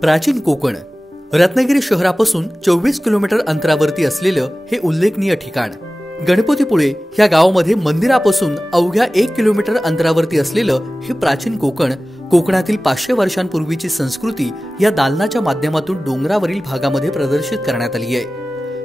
प्राचीन कोकण रत्नागिरी शहरापासून 24 किलोमीटर अंतरावरती असलेलं हे उल्लेखनीय ठिकाण. गणपतीपुळे ह्या गावामध्ये मंदिरापासून अवघ्या 1 किलोमीटर अंतरावरती असलेलं हे प्राचीन कोकण, कोकणातील 500 वर्षांपूर्वीची संस्कृती या दालनाच्या माध्यमातून डोंगरावरील भागामध्ये प्रदर्शित करण्यात आली आहे.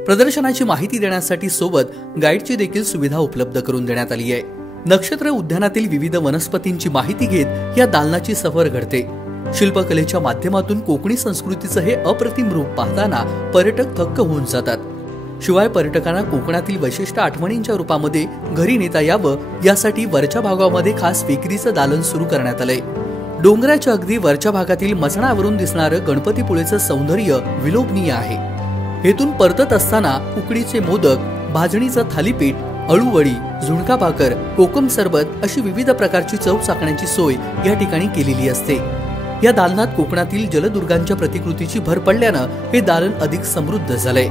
प्रदर्शनाची माहिती देण्यासाठी सोबत गाईडची देखील सुविधा उपलब्ध करून देण्यात आली आहे. नक्षत्र उद्यानातील विविध वनस्पतींची माहिती घेत या दालनाची सफर घडते. शिल्पकलेच्या माध्यमातून कोकणी संस्कृतीचं हे अप्रतिम रूप पाहताना पर्यटक थक्क होऊन जातात. शिवाय पर्यटकांना कोकणातील वैशिष्ट्य आठवणींच्या रूपामध्ये घरी नेता यावं यासाठी वरच्या भागामध्ये खास विक्रीचं दालन सुरू करण्यात आलंय. डोंगराच्या अगदी वरच्या भागातील मचणावरून दिसणारं गणपतीपुळेचं सौंदर्य विलोभनीय आहे. हेतून परतत असताना उकडीचे मोदक, भाजणीचं थालीपीठ, अळूवडी, झुणका भाकर, कोकम सरबत अशी विविध प्रकारची चव चाखण्याची सोय या ठिकाणी केलेली असते. या दालनात कोकणातील जलदुर्गांच्या प्रतिकृतीची भर पडल्यानं हे दालन अधिक समृद्ध झालंय.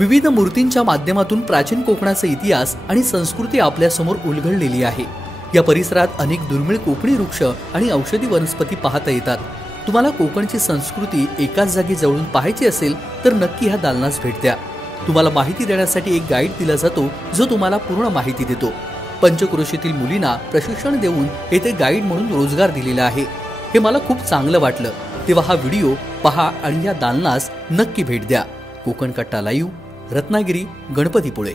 विविध मूर्तींच्या माध्यमातून प्राचीन कोकणाचा इतिहास आणि संस्कृती आपल्यासमोर उलगडलेली आहे। या परिसरात अनेक दुर्मिळ कोकणी वृक्ष आणि औषधी वनस्पती पाहता येतात। तुम्हाला कोकणची संस्कृती एकाच जागी जवळून पाहायची असेल तर नक्की ह्या दालनास भेट द्या। तुम्हाला माहिती देण्यासाठी एक गाईड दिला जातो जो तुम्हाला पूर्ण माहिती देतो। पंचक्रोशीतील मुलींना प्रशिक्षण देऊन येथे गाईड म्हणून रोजगार दिलेला आहे। हे मला खूप चांगलं वाटलं। तेव्हा हा व्हिडिओ पहा आणि या दालनास नक्की भेट द्या। कोकण कट्टा लाईव्ह, रत्नागिरी, गणपतीपुळे।